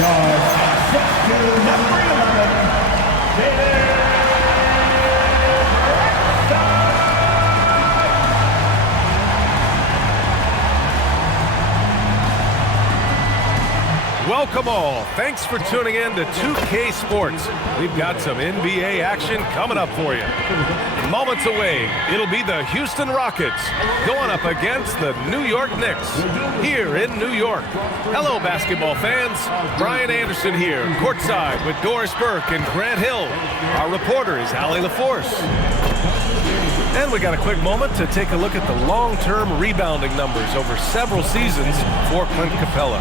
Number 11, Welcome all. Thanks for tuning in to 2K Sports. We've got some NBA action coming up for you. Moments away, it'll be the Houston Rockets going up against the New York Knicks here in New York. Hello, basketball fans. Brian Anderson here, courtside with Doris Burke and Grant Hill. Our reporter is Allie LaForce. And we got a quick moment to take a look at the long-term rebounding numbers over several seasons for Clint Capella.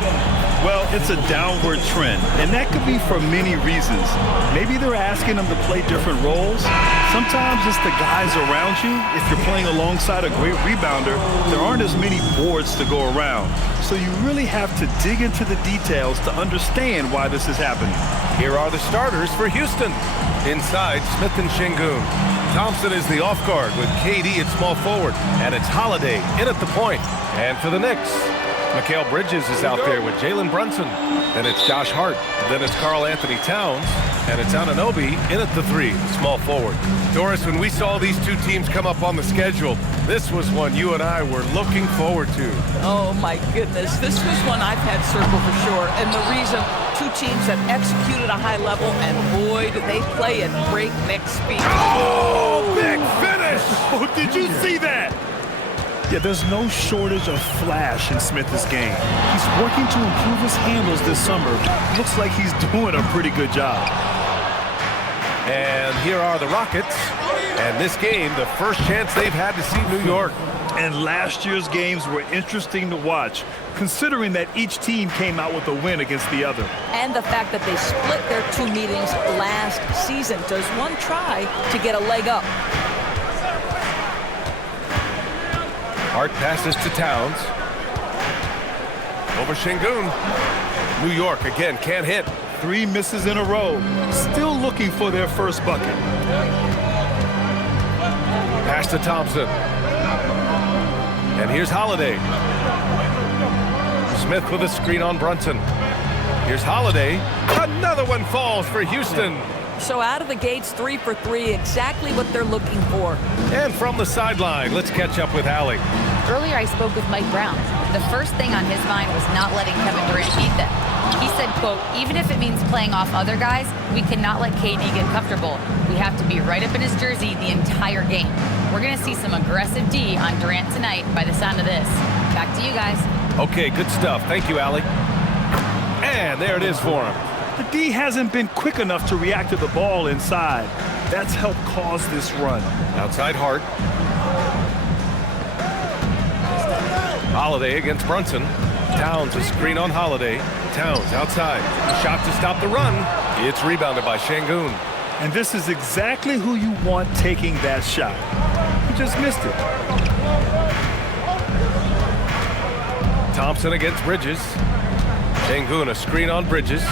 Well, it's a downward trend, and that could be for many reasons. Maybe they're asking them to play different roles. Sometimes it's the guys around you. If you're playing alongside a great rebounder, there aren't as many boards to go around. So you really have to dig into the details to understand why this is happening. Here are the starters for Houston. Inside, Smith and Şengün. Thompson is the off guard with KD at small forward, and it's Holiday in at the point. And for the Knicks, Mikal Bridges is out there with Jalen Brunson. Then it's Josh Hart. Then it's Karl Anthony Towns. And it's Anunoby in at the 3, small forward. Doris, when we saw these two teams come up on the schedule, this was one you and I were looking forward to. Oh, my goodness. This was one I've had circled for sure. And the reason, two teams that executed a high level, and boy, did they play at breakneck speed. Oh, big finish! Oh, did you see that? Yeah, there's no shortage of flash in Smith's game. He's working to improve his handles this summer. Looks like he's doing a pretty good job. And here are the Rockets. And this game, the first chance they've had to see New York. And last year's games were interesting to watch, considering that each team came out with a win against the other. And the fact that they split their two meetings last season. Does one try to get a leg up? Hart passes to Towns. Over Şengün. New York again can't hit. 3 misses in a row. Still looking for their first bucket. Pass to Thompson. And here's Holiday. Smith with a screen on Brunson. Here's Holiday. Another one falls for Houston. So out of the gates, 3 for 3, exactly what they're looking for. And from the sideline, let's catch up with Allie. Earlier I spoke with Mike Brown. The first thing on his mind was not letting Kevin Durant beat them. He said, quote, even if it means playing off other guys, we cannot let KD get comfortable. We have to be right up in his jersey the entire game. We're going to see some aggressive D on Durant tonight by the sound of this. Back to you guys. Okay, good stuff. Thank you, Allie. And there it is for him. The D hasn't been quick enough to react to the ball inside. That's helped cause this run. Outside Hart. Holiday against Brunson. Towns a screen on Holiday. Towns outside. Shot to stop the run. It's rebounded by Şengün. And this is exactly who you want taking that shot. He just missed it. Thompson against Bridges. Şengün a screen on Bridges.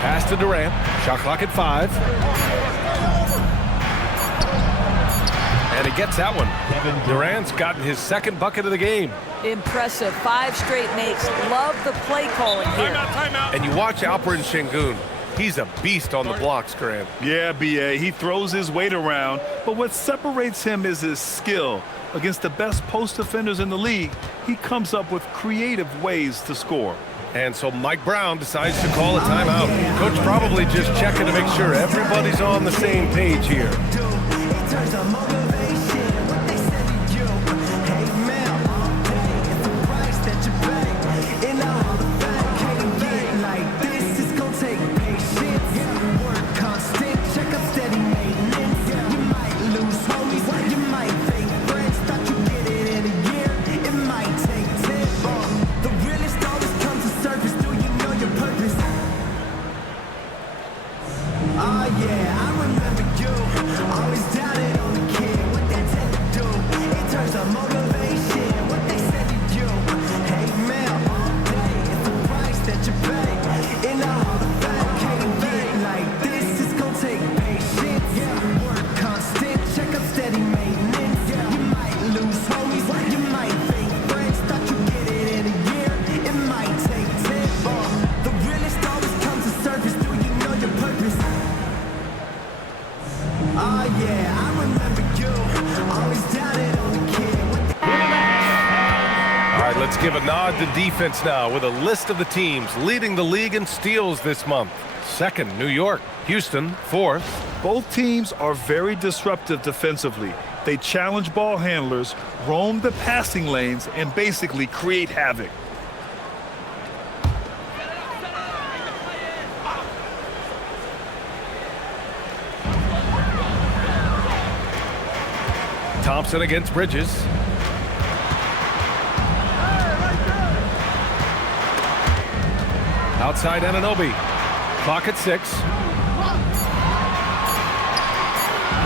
Pass to Durant. Shot clock at 5. And he gets that one. Durant's gotten his second bucket of the game. Impressive. 5 straight makes. Love the play calling here. Timeout. And you watch Alperen Şengün. He's a beast on the blocks, Grant. Yeah, B.A. He throws his weight around, but what separates him is his skill. Against the best post defenders in the league, he comes up with creative ways to score. And so Mike Brown decides to call a timeout. Coach probably just checking to make sure everybody's on the same page here. Oh yeah, I remember you. Always doubted on the kid. Let's give a nod to defense now with a list of the teams leading the league in steals this month. Second, New York. Houston, fourth. Both teams are very disruptive defensively. They challenge ball handlers, roam the passing lanes, and basically create havoc. Thompson against Bridges. Outside Anunoby. Clock at 6.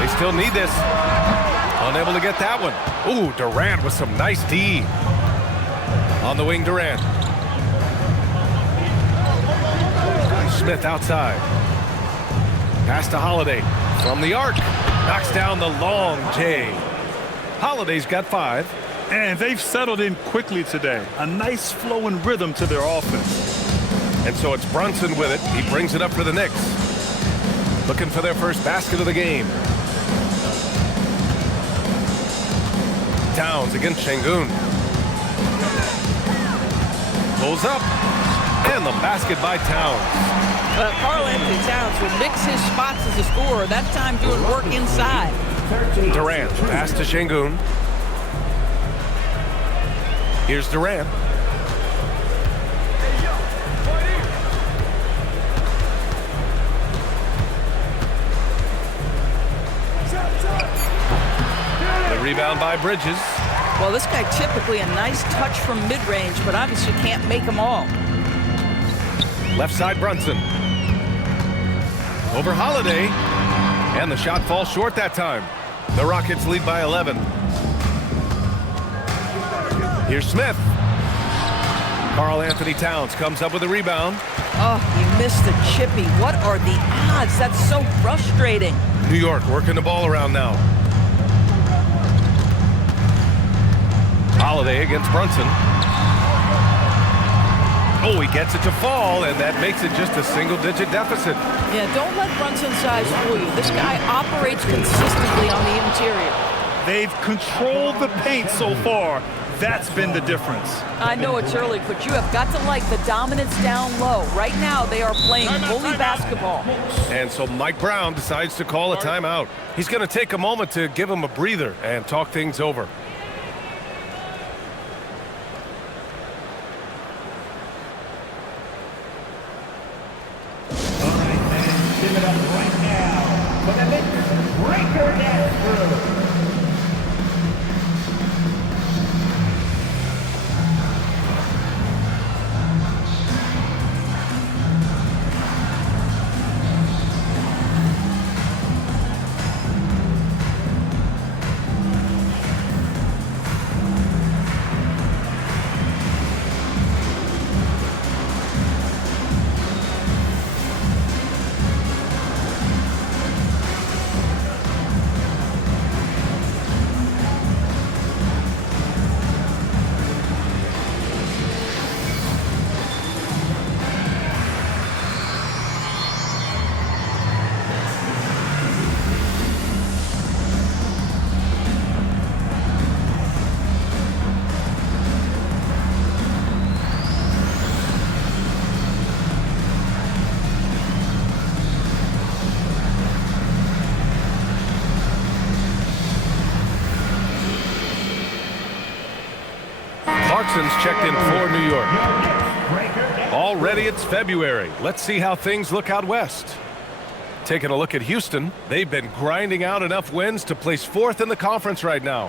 They still need this. Unable to get that one. Ooh, Durant with some nice D. On the wing, Durant. Smith outside. Pass to Holiday. From the arc. Knocks down the long J. Holiday's got 5. And they've settled in quickly today. A nice flow and rhythm to their offense. And so it's Brunson with it. He brings it up for the Knicks. Looking for their first basket of the game. Towns against Şengün. Pulls up. And the basket by Towns. Karl-Anthony Towns will mix his spots as a scorer. That time doing work inside. Durant, pass to Şengün. Here's Durant. The rebound by Bridges. Well, this guy typically a nice touch from mid-range, but obviously can't make them all. Left side Brunson. Over Holiday. And the shot falls short that time. The Rockets lead by 11. Here's Smith. Karl-Anthony Towns comes up with a rebound. Oh, he missed the chippy. What are the odds? That's so frustrating. New York working the ball around now. Holiday against Brunson. Oh, he gets it to fall, and that makes it just a single-digit deficit. Yeah, don't let Brunson's size fool you. This guy operates consistently on the interior. They've controlled the paint so far. That's been the difference. I know it's early, but you have got to like the dominance down low. Right now, they are playing bully basketball. And so Mike Brown decides to call a timeout. He's going to take a moment to give him a breather and talk things over. Give it up right now for the Knicks breaker dance crew. Clarkson's checked in for New York. Already it's February. Let's see how things look out west. Taking a look at Houston, they've been grinding out enough wins to place 4th in the conference right now.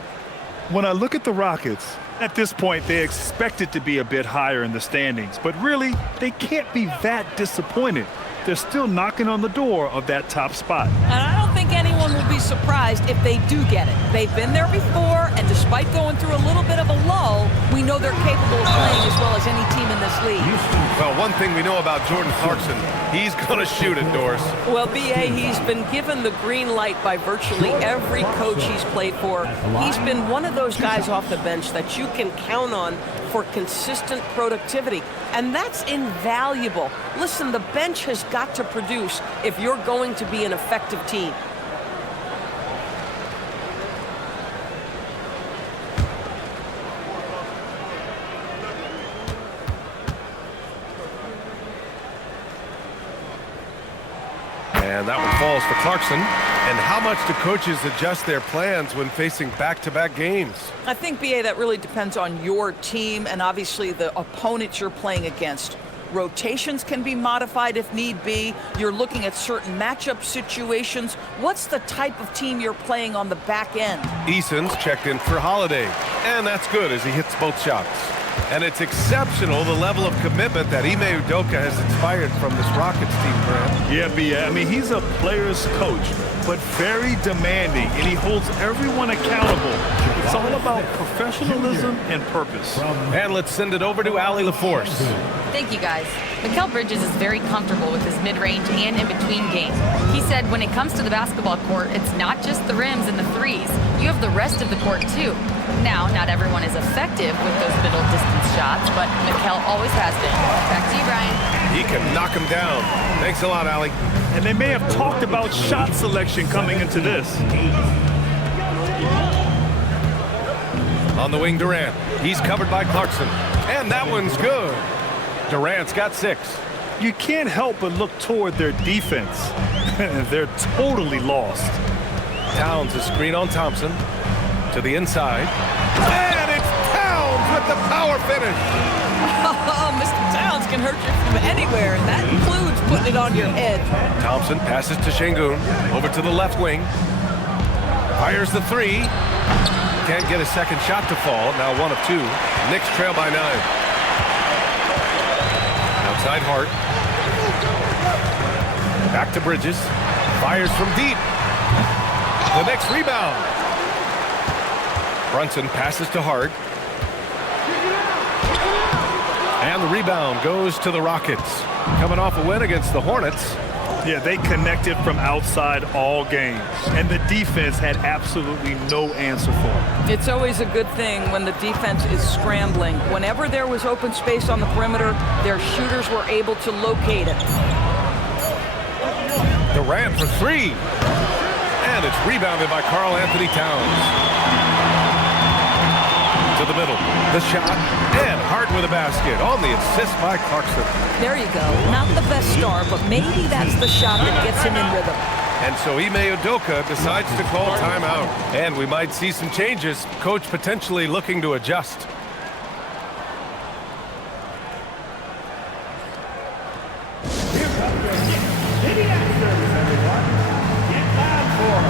When I look at the Rockets, at this point they expect it to be a bit higher in the standings, but really they can't be that disappointed. They're still knocking on the door of that top spot. And I don't think anyone will be surprised if they do get it. They've been there before, and despite going through a little bit of a lull, we know they're capable of playing as well as any team in this league. Well, one thing we know about Jordan Clarkson, he's going to shoot it, Doris. Well, B.A., he's been given the green light by virtually every coach he's played for. He's been one of those guys off the bench that you can count on for consistent productivity, and that's invaluable. Listen, the bench has got to produce if you're going to be an effective team. And that one falls for Clarkson. And how much do coaches adjust their plans when facing back-to-back games? I think, B.A., that really depends on your team and obviously the opponents you're playing against. Rotations can be modified if need be. You're looking at certain matchup situations. What's the type of team you're playing on the back end? Eason's checked in for Holiday. And that's good as he hits both shots. And it's exceptional the level of commitment that Ime Udoka has inspired from this Rockets team, Grant. Yeah, B.A., I mean, he's a player's coach, but very demanding, and he holds everyone accountable. It's all about professionalism and purpose. And let's send it over to Allie LaForce. Thank you, guys. Mikal Bridges is very comfortable with his mid-range and in-between game. He said when it comes to the basketball court, it's not just the rims and the threes. You have the rest of the court, too. Now, not everyone is effective with those middle-distance shots, but Mikal always has been. Back to you, Brian. He can knock him down. Thanks a lot, Allie. And they may have talked about shot selection coming into this. On the wing, Durant. He's covered by Clarkson. And that one's good. Durant's got 6. You can't help but look toward their defense. They're totally lost. Towns is screen on Thompson. To the inside. And it's Towns with the power finish. Oh, Mr. Towns can hurt you from anywhere, and that includes putting it on your head. Thompson passes to Şengün. Over to the left wing. Fires the 3. Can't get a second shot to fall. Now 1 of 2. Knicks trail by 9. Outside Hart. Back to Bridges. Fires from deep. The Knicks rebound. Brunson passes to Hart. And the rebound goes to the Rockets. Coming off a win against the Hornets. Yeah, they connected from outside all game, and the defense had absolutely no answer for it. It's always a good thing when the defense is scrambling. Whenever there was open space on the perimeter, their shooters were able to locate it. Durant for 3. And it's rebounded by Karl Anthony Towns. To the middle. The shot. And Hart with a basket on the assist by Clarkson. There you go. Not the best start, but maybe that's the shot that gets him in rhythm. And so Ime Udoka decides to call timeout. And we might see some changes. Coach potentially looking to adjust. Here comes your City Act service, everyone. Get loud for them.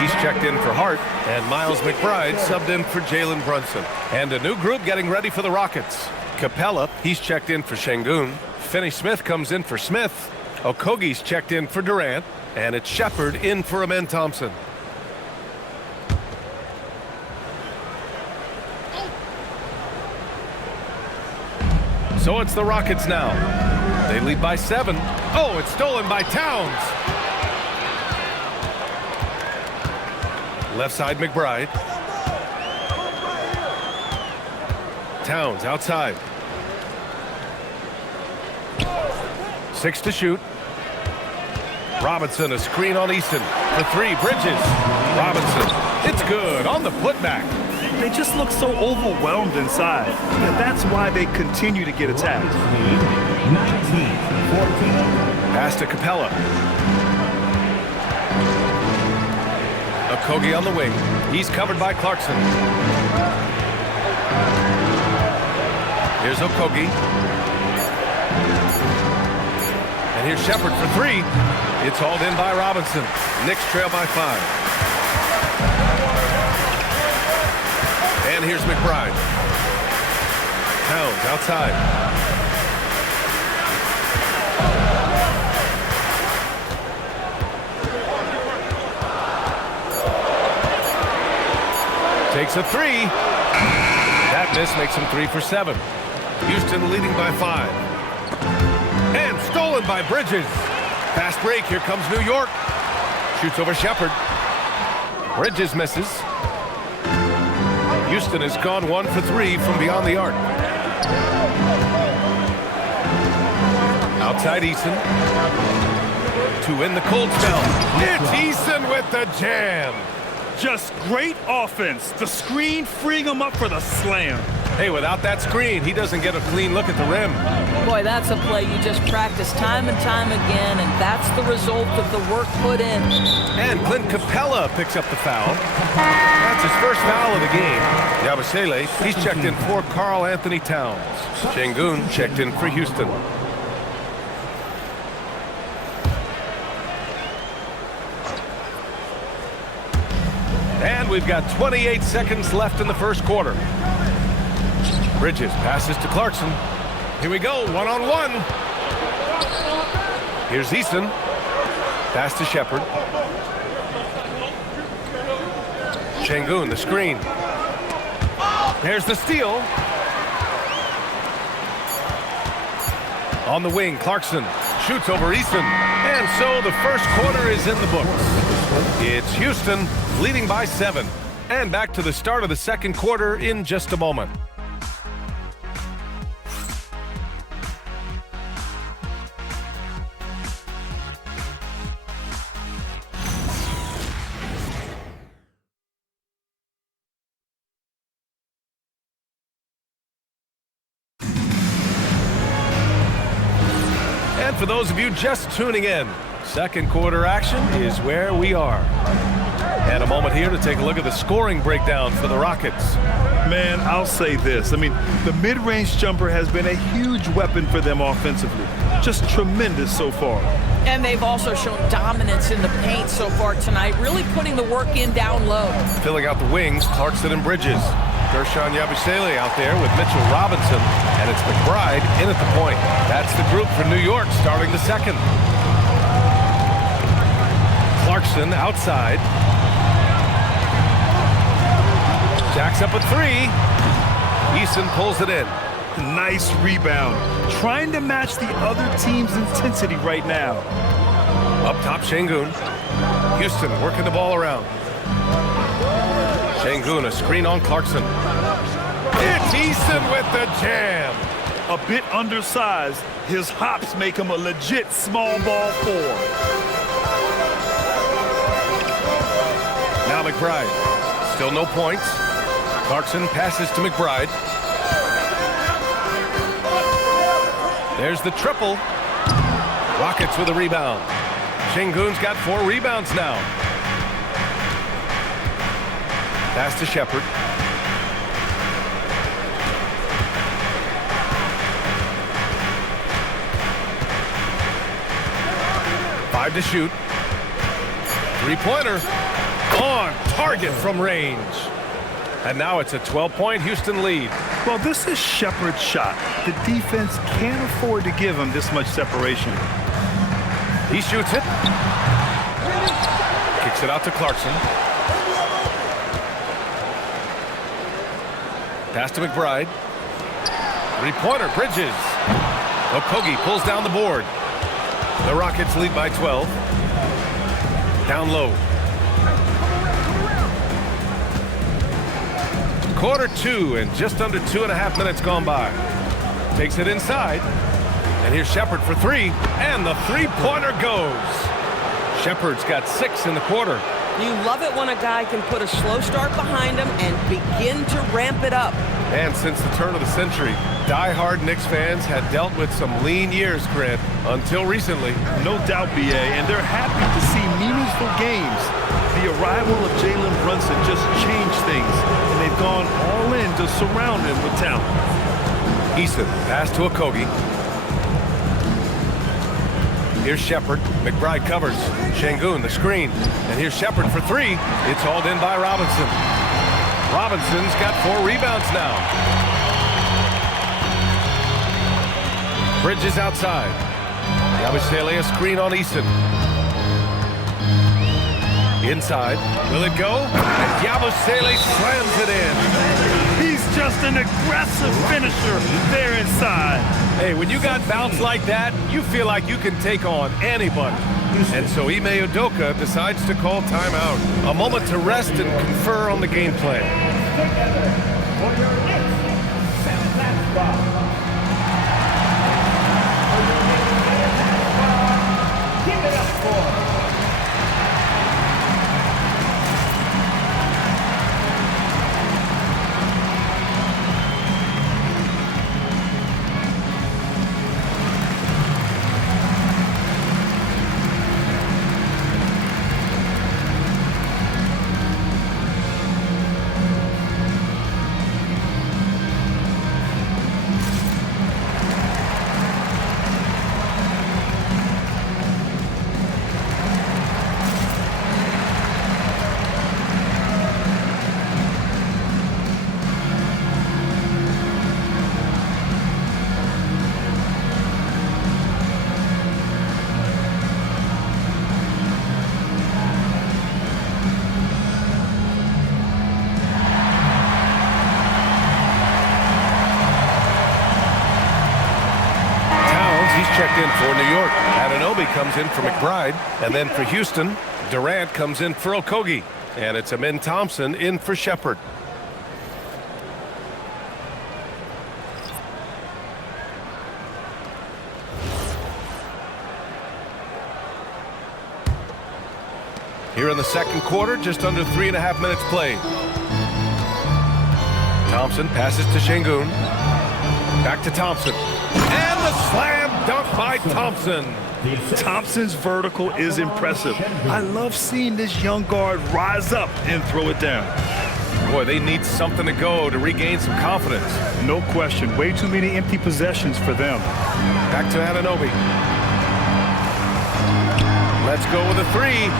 He's checked in for Hart, and Miles McBride subbed in for Jalen Brunson. And a new group getting ready for the Rockets. Capella, he's checked in for Şengün. Finney-Smith comes in for Smith. Okogie's checked in for Durant, and it's Shepard in for Amen Thompson. So it's the Rockets now. They lead by 7. Oh, it's stolen by Towns. Left side, McBride. Towns outside. 6 to shoot. Robinson, a screen on Easton. For 3, Bridges. Robinson, it's good on the putback. They just look so overwhelmed inside. Yeah, that's why they continue to get attacked. 19-14. Pass to Capella. Okogie on the wing. He's covered by Clarkson. Here's Okogie. And here's Shepard for three. It's hauled in by Robinson. Knicks trail by 5. And here's McBride. Towns outside. Takes a three. That miss makes him 3 for 7. Houston leading by 5. And stolen by Bridges. Fast break. Here comes New York. Shoots over Shepard. Bridges misses. Houston has gone 1 for 3 from beyond the arc. Outside Eason. To win the cold spell. It's Eason with the jam. Just great offense. The screen freeing him up for the slam. Hey, without that screen, he doesn't get a clean look at the rim. Boy, that's a play you just practice time and time again, and that's the result of the work put in. And Clint Capella picks up the foul. That's his first foul of the game. Yabusele, he's checked in for Karl Anthony Towns. Sengun checked in for Houston. And we've got 28 seconds left in the first quarter. Bridges passes to Clarkson. Here we go, one-on-one. Here's Eason. Pass to Shepard. Sengun, the screen. There's the steal. On the wing, Clarkson shoots over Eason. And so the first quarter is in the books. It's Houston leading by 7. And back to the start of the second quarter in just a moment. And for those of you just tuning in, second quarter action is where we are. And a moment here to take a look at the scoring breakdown for the Rockets. Man, I'll say this. I mean, the mid-range jumper has been a huge weapon for them offensively. Just tremendous so far. And they've also shown dominance in the paint so far tonight, really putting the work in down low. Filling out the wings, Clarkson and Bridges. Gershon Yabusele out there with Mitchell Robinson, and it's McBride in at the point. That's the group for New York starting the second. Clarkson outside. Jacks up a three. Eason pulls it in. Nice rebound. Trying to match the other team's intensity right now. Up top, Sengun. Houston working the ball around. Sengun, a screen on Clarkson. It's Eason with the jam. A bit undersized. His hops make him a legit small ball 4. Now McBride. Still no points. Clarkson passes to McBride. There's the triple. Rockets with a rebound. Sengun's got 4 rebounds now. Pass to Shepard. Five to shoot. Three-pointer. On target from range. And now it's a 12-point Houston lead. Well, this is Shepard's shot. The defense can't afford to give him this much separation. He shoots it. Kicks it out to Clarkson. Pass to McBride. Three-pointer, Bridges. Okogie pulls down the board. The Rockets lead by 12. Down low. Quarter 2 and just under 2.5 minutes gone by. Takes it inside. And here's Shepard for 3. And the three-pointer goes. Shepard's got 6 in the quarter. You love it when a guy can put a slow start behind him and begin to ramp it up. And since the turn of the century, die-hard Knicks fans had dealt with some lean years, Grant, until recently. No doubt, BA, and they're happy to see meaningful games. The arrival of Jalen Brunson just changed things, and they've gone all in to surround him with talent. Eason, pass to Okogie. Here's Shepard. McBride covers. Şengün, the screen. And here's Shepard for three. It's hauled in by Robinson. Robinson's got 4 rebounds now. Bridges outside. Yabusele, a screen on Eason. Inside. Will it go? And Yabusele slams it in. He's just an aggressive finisher there inside. Hey, when you got bounce like that, you feel like you can take on anybody. And so Ime Udoka decides to call timeout. A moment to rest and confer on the game plan. Together for your next basketball. Give it up for. Checked in for New York. Anunoby comes in for McBride. And then for Houston, Durant comes in for Okogie. And it's Amin Thompson in for Shepard. Here in the second quarter, just under 3.5 minutes played. Thompson passes to Şengün. Back to Thompson. And the slam dunk by Thompson. Thompson's vertical is impressive. I love seeing this young guard rise up and throw it down. Boy, they need something to go to regain some confidence. No question. Way too many empty possessions for them. Back to Anunoby. Let's go with a three.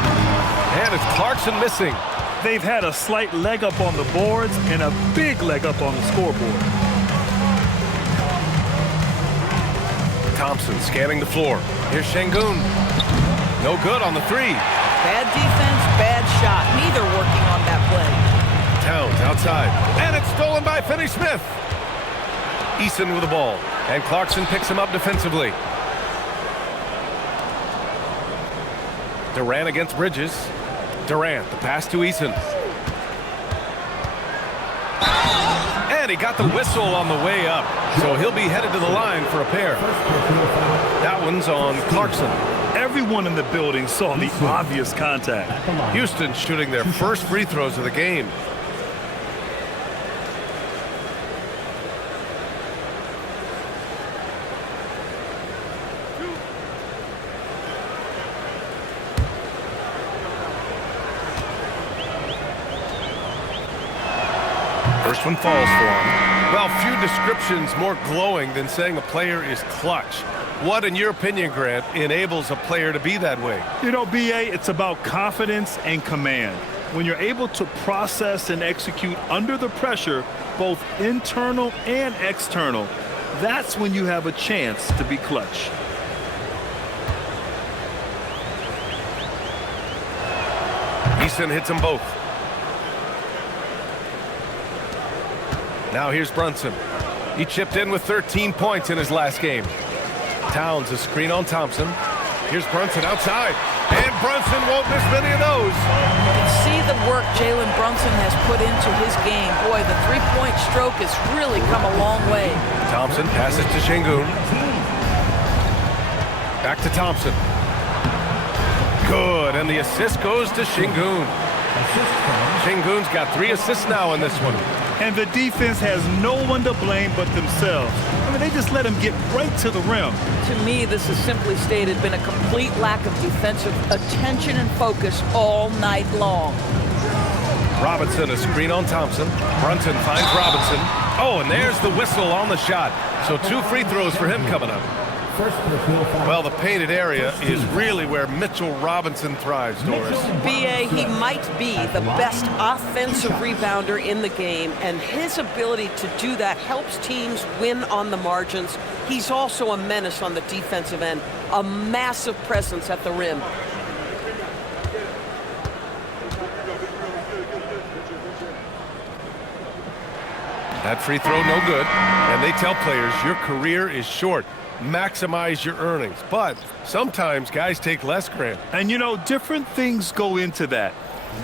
And it's Clarkson missing. They've had a slight leg up on the boards and a big leg up on the scoreboard. Thompson scanning the floor. Here's Şengün. No good on the three. Bad defense, bad shot. Neither working on that play. Towns outside. And it's stolen by Finney-Smith. Eason with the ball. And Clarkson picks him up defensively. Durant against Bridges. Durant, the pass to Eason. And he got the whistle on the way up. So he'll be headed to the line for a pair. That one's on Clarkson. Everyone in the building saw the obvious contact. Houston shooting their first free throws of the game. First one falls for him. Well, few descriptions more glowing than saying a player is clutch. What, in your opinion, Grant, enables a player to be that way? You know, B.A., it's about confidence and command. When you're able to process and execute under the pressure, both internal and external, that's when you have a chance to be clutch. Eason hits them both. Now here's Brunson. He chipped in with 13 points in his last game. Towns a screen on Thompson. Here's Brunson outside. And Brunson won't miss many of those. You can see the work Jalen Brunson has put into his game. Boy, the three-point stroke has really come a long way. Thompson passes to Şengün. Back to Thompson. Good, and the assist goes to Şengün. Şengün's got 3 assists now in this one. And the defense has no one to blame but themselves. I mean, they just let him get right to the rim. To me, this has simply stated been a complete lack of defensive attention and focus all night long. Robinson, a screen on Thompson. Brunson finds Robinson. Oh, and there's the whistle on the shot. So 2 free throws for him coming up. First personal foul. Well, the painted area is really where Mitchell Robinson thrives, Doris. BA, he might be the best offensive rebounder in the game, and his ability to do that helps teams win on the margins. He's also a menace on the defensive end, a massive presence at the rim. That free throw, no good. And they tell players, your career is short. Maximize your earnings. But sometimes guys take less, Grant. And, you know, different things go into that.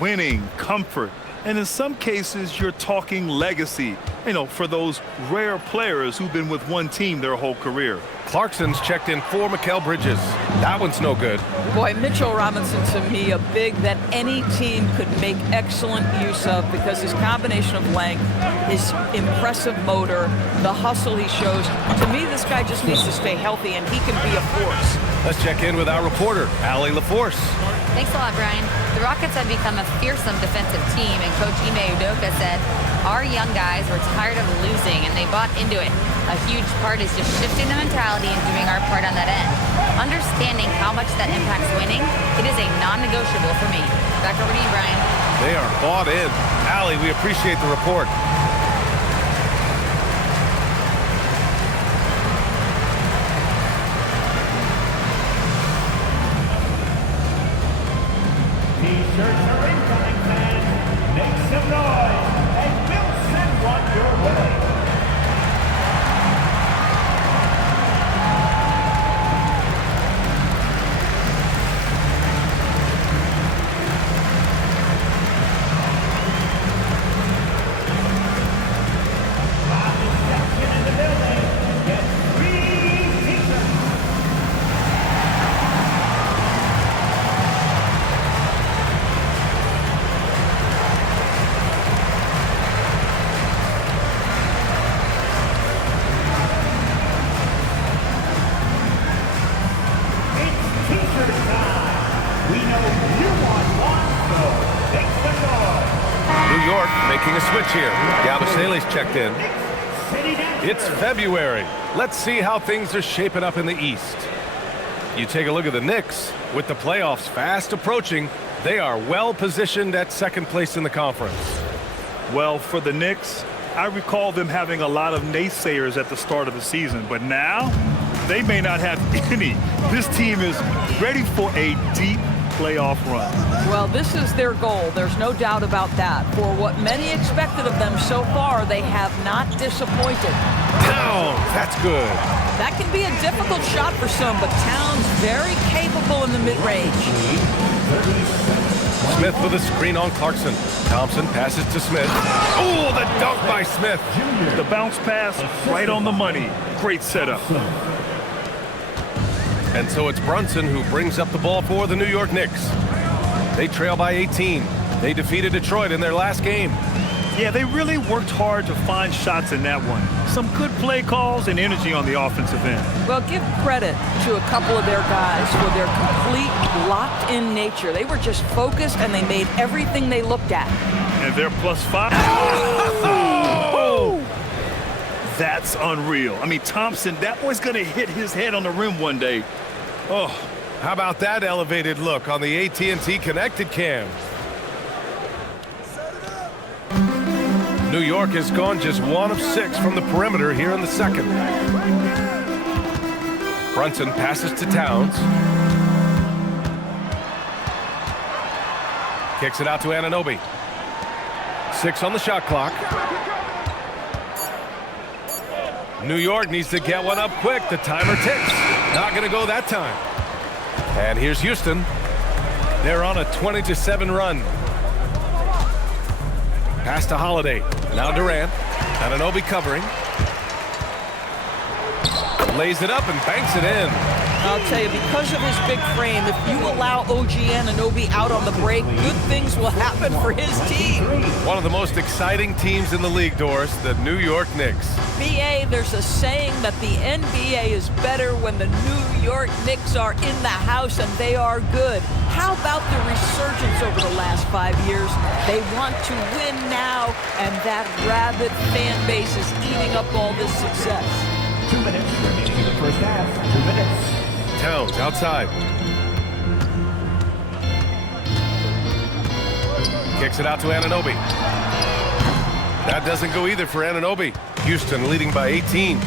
Winning, comfort, and in some cases, you're talking legacy, you know, for those rare players who've been with one team their whole career. Clarkson's checked in for Mikal Bridges. That one's no good. Boy, Mitchell Robinson, to me, a big that any team could make excellent use of because his combination of length, his impressive motor, the hustle he shows. To me, this guy just needs to stay healthy, and he can be a force. Let's check in with our reporter, Allie LaForce. Thanks a lot, Brian. The Rockets have become a fearsome defensive team, and Coach Ime Udoka said, our young guys were tired of losing, and they bought into it. A huge part is just shifting the mentality and doing our part on that end. Understanding how much that impacts winning, it is a non-negotiable for me. Back over to you, Brian. They are bought in. Allie, we appreciate the report. T-shirts are incoming, fans. Make some noise, and we'll send one your way. Section in the building. Get 3 T-shirts. It's T-shirt time. We know you want one, so make some noise. New York making a switch here. Gabasele's checked in. City Dancers. It's February. Let's see how things are shaping up in the East. You take a look at the Knicks. With the playoffs fast approaching, they are well positioned at second place in the conference. Well, for the Knicks, I recall them having a lot of naysayers at the start of the season, but now they may not have any. This team is ready for a deep playoff run. Well, this is their goal. There's no doubt about that. For what many expected of them so far, they have not disappointed. Down. That's good. That can be a difficult shot for some, but Towns very capable in the mid-range. Smith with a screen on Clarkson. Thompson passes to Smith. Oh, the dunk by Smith. The bounce pass right on the money. Great setup. And so it's Brunson who brings up the ball for the New York Knicks. They trail by 18. They defeated Detroit in their last game. Yeah, they really worked hard to find shots in that one. Some good play calls and energy on the offensive end. Well, give credit to a couple of their guys for their complete locked-in nature. They were just focused, and they made everything they looked at. And they're +5. Oh! That's unreal. I mean, Thompson, that boy's going to hit his head on the rim one day. Oh, how about that elevated look on the AT&T connected cam? New York has gone just 1 of 6 from the perimeter here in the second. Brunson passes to Towns. Kicks it out to Anunoby. 6 on the shot clock. New York needs to get one up quick. The timer ticks. Not going to go that time. And here's Houston. They're on a 20-7 run. Pass to Holiday. Now Durant. Anunoby covering. Lays it up and banks it in. I'll tell you, because of his big frame, if you allow OG Anunoby out on the break, good things will happen for his team. One of the most exciting teams in the league, Doris, the New York Knicks. BA, there's a saying that the NBA is better when the New York Knicks are in the house, and they are good. How about the resurgence over the last 5 years? They want to win now, and that rabid fan base is eating up all this success. 2 minutes remaining in the first half. 2 minutes. Towns outside. Kicks it out to Anunoby. That doesn't go either for Anunoby. Houston leading by 18.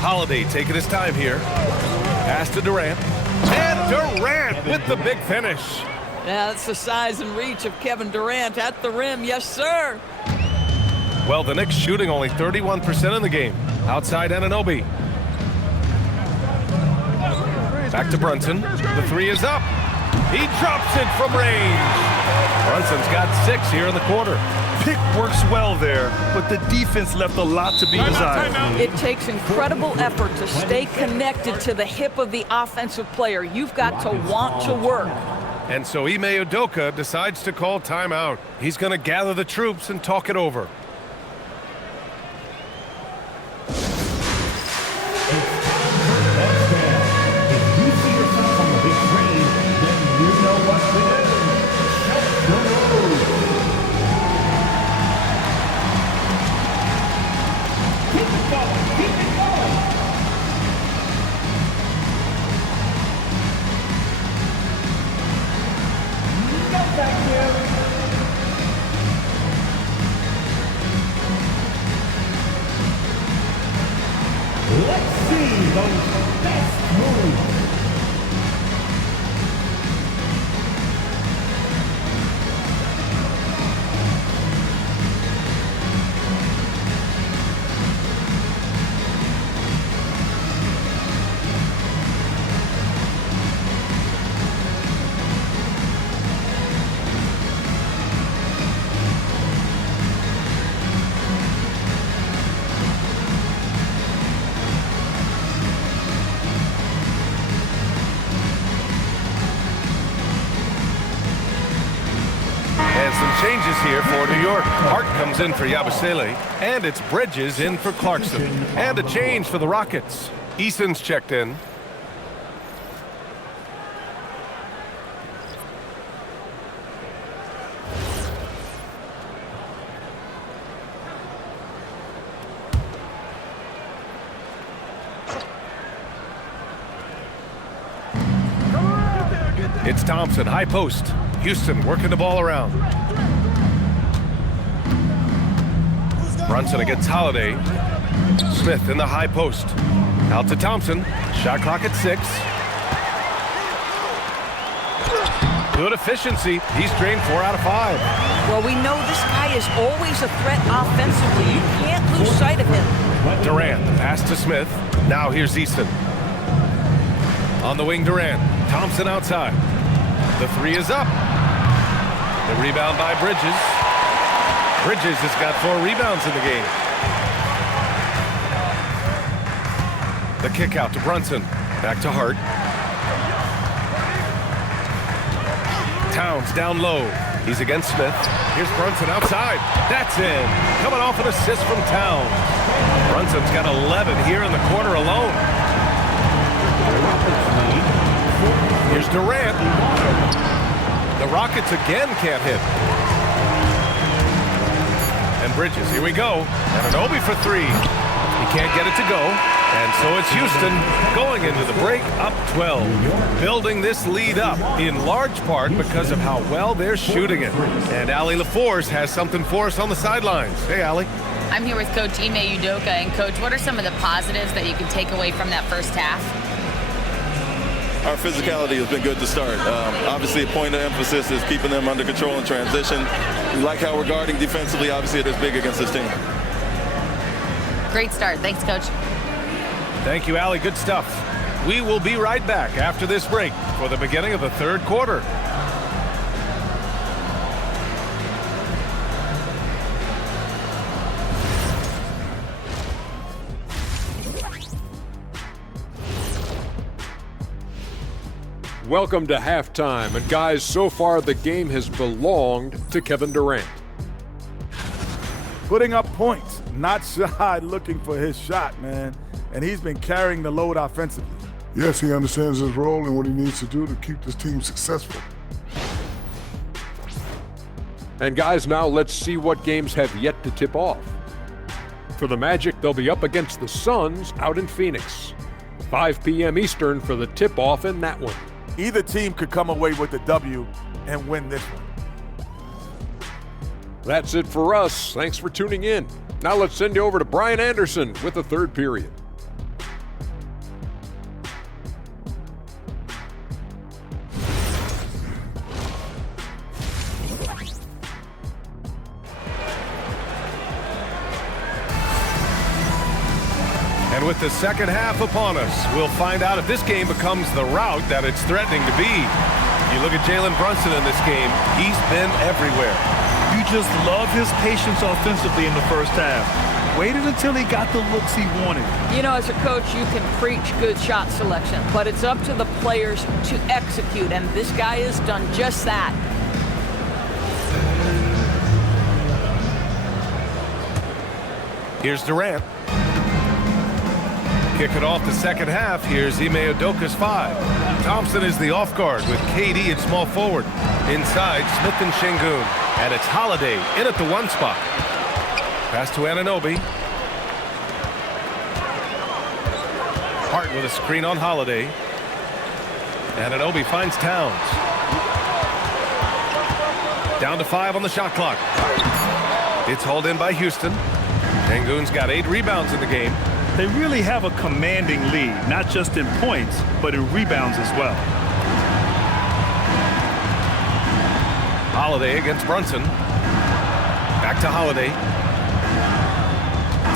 Holiday taking his time here. Pass to Durant. And Durant with the big finish. Yeah, that's the size and reach of Kevin Durant at the rim. Yes, sir. Well, the Knicks shooting only 31% in the game. Outside Anunoby. Back to Brunson. The three is up. He drops it from range. Brunson's got 6 here in the quarter. Pick works well there, but the defense left a lot to be desired. It takes incredible effort to stay connected to the hip of the offensive player. You've got to want to work. And so Ime Udoka decides to call timeout. He's going to gather the troops and talk it over. If you see yourself on the big screen, then you know what to do. Keep it going. Keep it going. No, thank you. Let's see those best moves. Changes here for New York. Hart comes in for Yabusele, and it's Bridges in for Clarkson. And a change for the Rockets. Eason's checked in. It's Thompson, high post. Houston working the ball around. Brunson against Holiday. Smith in the high post. Out to Thompson. Shot clock at 6. Good efficiency. He's drained 4 out of 5. Well, we know this guy is always a threat offensively. You can't lose sight of him. Durant, pass to Smith. Now here's Easton. On the wing, Durant. Thompson outside. The 3 is up. The rebound by Bridges. Bridges has got 4 rebounds in the game. The kick out to Brunson. Back to Hart. Towns down low. He's against Smith. Here's Brunson outside. That's in. Coming off an assist from Towns. Brunson's got 11 here in the quarter alone. Here's Durant. The Rockets again can't hit. And Bridges, here we go. Anunoby for 3. He can't get it to go. And so it's Houston going into the break up 12. Building this lead up in large part because of how well they're shooting it. And Allie LaForce has something for us on the sidelines. Hey, Allie. I'm here with Coach Ime Udoka. And Coach, what are some of the positives that you can take away from that first half? Our physicality has been good to start. Obviously, a point of emphasis is keeping them under control in transition. We like how we're guarding defensively. Obviously, it is big against this team. Great start. Thanks, Coach. Thank you, Allie. Good stuff. We will be right back after this break for the beginning of the third quarter. Welcome to halftime, and guys, so far the game has belonged to Kevin Durant. Putting up points, not shy looking for his shot, man. And he's been carrying the load offensively. Yes, he understands his role and what he needs to do to keep this team successful. And guys, now let's see what games have yet to tip off. For the Magic, they'll be up against the Suns out in Phoenix. 5 p.m. Eastern for the tip-off in that one. Either team could come away with the W and win this one. That's it for us. Thanks for tuning in. Now let's send you over to Brian Anderson with the third period. And with the second half upon us, we'll find out if this game becomes the rout that it's threatening to be. You look at Jalen Brunson in this game, he's been everywhere. You just love his patience offensively in the first half. Waited until he got the looks he wanted. You know, as a coach, you can preach good shot selection, but it's up to the players to execute, and this guy has done just that. Here's Durant. Kick it off the second half. Here's Ime Udoka's 5. Thompson is the off guard with KD at small forward. Inside, Smith and Şengün. And it's Holiday in at the 1 spot. Pass to Anunoby. Hart with a screen on Holiday. Anunoby finds Towns. Down to 5 on the shot clock. It's hauled in by Houston. Şengün's got 8 rebounds in the game. They really have a commanding lead, not just in points, but in rebounds as well. Holiday against Brunson. Back to Holiday.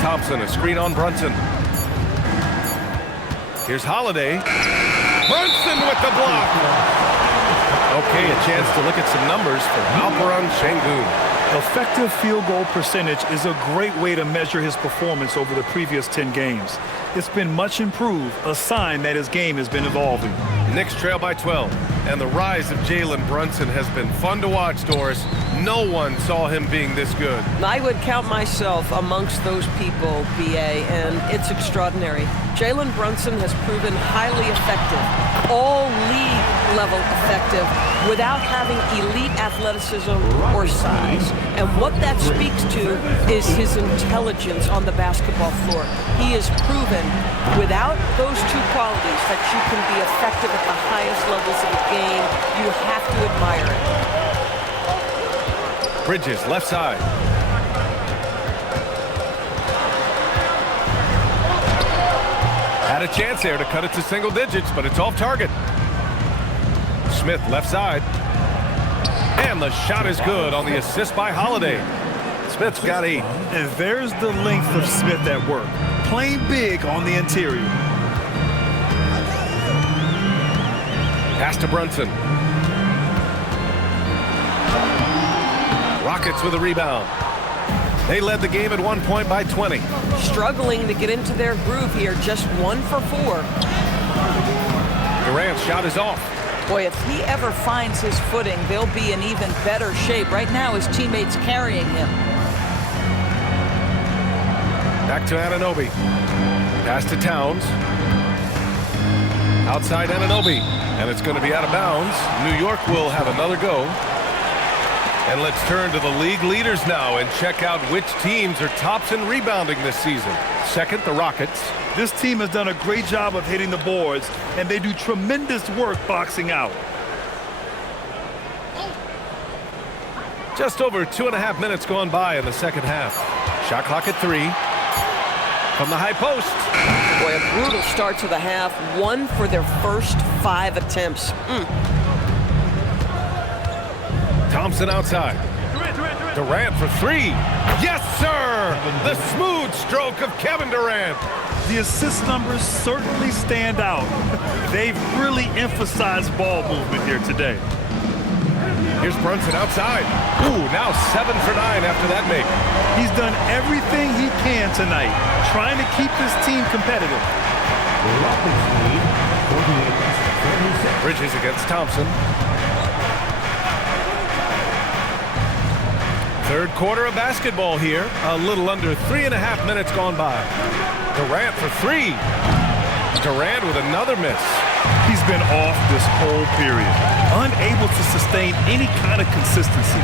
Thompson, a screen on Brunson. Here's Holiday. Brunson with the block. Okay, a chance to look at some numbers for Alperen Şengün. Effective field goal percentage is a great way to measure his performance over the previous 10 games. It's been much improved, a sign that his game has been evolving. Knicks trail by 12, and the rise of Jalen Brunson has been fun to watch, Doris. No one saw him being this good. I would count myself amongst those people, BA, and it's extraordinary. Jalen Brunson has proven highly effective, all league level effective, without having elite athleticism or size. And what that speaks to is his intelligence on the basketball floor. He has proven without those 2 qualities that you can be effective at the highest levels of the game. You have to admire it. Bridges, left side. Had a chance there to cut it to single digits, but it's off target. Smith, left side. And the shot is good on the assist by Holiday. Smith's got 8. And there's the length of Smith at work. Playing big on the interior. Pass to Brunson. Rockets with a rebound. They led the game at 1 point by 20. Struggling to get into their groove here, just 1 for 4. Durant's shot is off. Boy, if he ever finds his footing, they'll be in even better shape. Right now, his teammates carrying him. Back to Anunoby. Pass to Towns. Outside Anunoby. And it's going to be out of bounds. New York will have another go. And let's turn to the league leaders now and check out which teams are tops in rebounding this season. Second, the Rockets. This team has done a great job of hitting the boards, and they do tremendous work boxing out. Just over 2.5 minutes gone by in the second half. Shot clock at 3. From the high post. Boy, a brutal start to the half. 1 for their first 5 attempts. Thompson outside. Durant for 3. Yes, sir! The smooth stroke of Kevin Durant. The assist numbers certainly stand out. They've really emphasized ball movement here today. Here's Brunson outside. Ooh, now 7 for 9 after that make. He's done everything he can tonight, trying to keep this team competitive. Bridges against Thompson. Third quarter of basketball here. A little under 3.5 minutes gone by. Durant for 3. Durant with another miss. He's been off this whole period, unable to sustain any kind of consistency.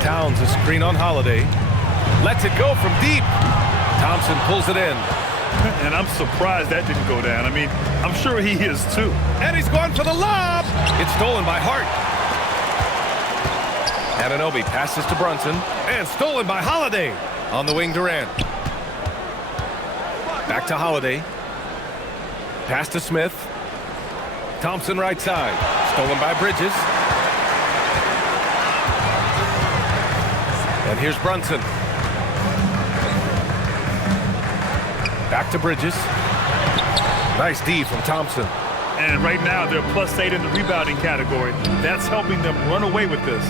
Towns a screen on Holiday. Lets it go from deep. Thompson pulls it in. And I'm surprised that didn't go down. I mean, I'm sure he is too. And he's going for the lob. It's stolen by Hart. Anunoby passes to Brunson. And stolen by Holiday. On the wing, Durant. Back to Holiday. Pass to Smith. Thompson right side. Stolen by Bridges. And here's Brunson. Back to Bridges. Nice D from Thompson. And right now, they're +8 in the rebounding category. That's helping them run away with this.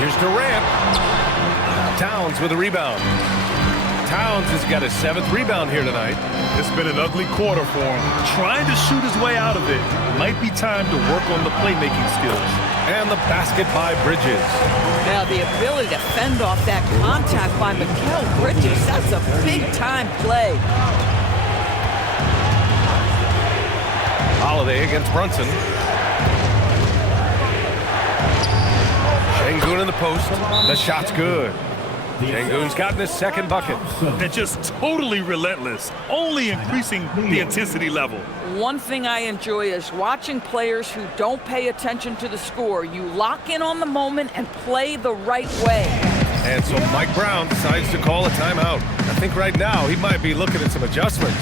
Here's Durant. Towns with a rebound. Towns has got his 7th rebound here tonight. It's been an ugly quarter for him. Trying to shoot his way out of it. Might be time to work on the playmaking skills. And the basket by Bridges. Now the ability to fend off that contact by Mikal Bridges, that's a big-time play. Holiday against Brunson. Şengün in the post. The shot's good. Şengün's gotten his 2nd bucket. And just totally relentless, only increasing the intensity level. One thing I enjoy is watching players who don't pay attention to the score. You lock in on the moment and play the right way. And so Mike Brown decides to call a timeout. I think right now he might be looking at some adjustments.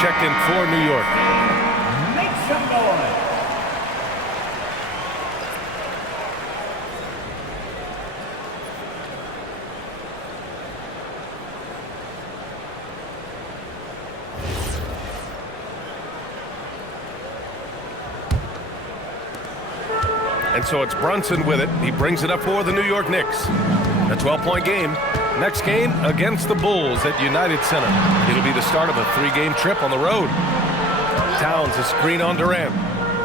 Checked in for New York. Make some noise. And so it's Brunson with it. He brings it up for the New York Knicks. A 12-point game. Next game against the Bulls at United Center. It'll be the start of a 3-game trip on the road. Towns, a screen on Durant.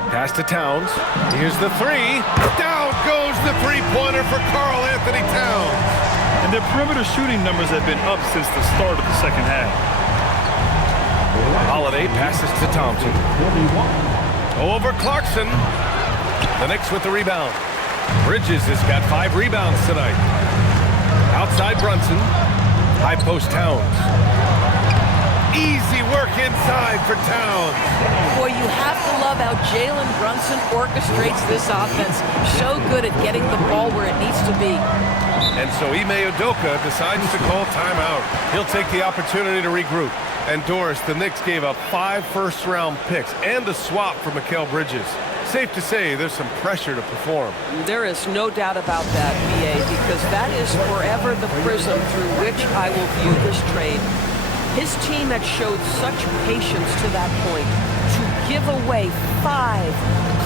Pass to Towns. Here's the 3. Down goes the 3-pointer for Karl Anthony Towns. And their perimeter shooting numbers have been up since the start of the 2nd half. Holiday passes to Thompson. Over Clarkson. The Knicks with the rebound. Bridges has got 5 rebounds tonight. Outside Brunson. High post Towns. Easy work inside for Towns. Boy, you have to love how Jalen Brunson orchestrates this offense. So good at getting the ball where it needs to be. And so Ime Udoka decides to call timeout. He'll take the opportunity to regroup. And Doris, the Knicks gave up 5 first-round picks and a swap for Mikal Bridges. Safe to say there's some pressure to perform. There is no doubt about that, BA, because that is forever the prism through which I will view this trade. His team had showed such patience to that point. To give away 5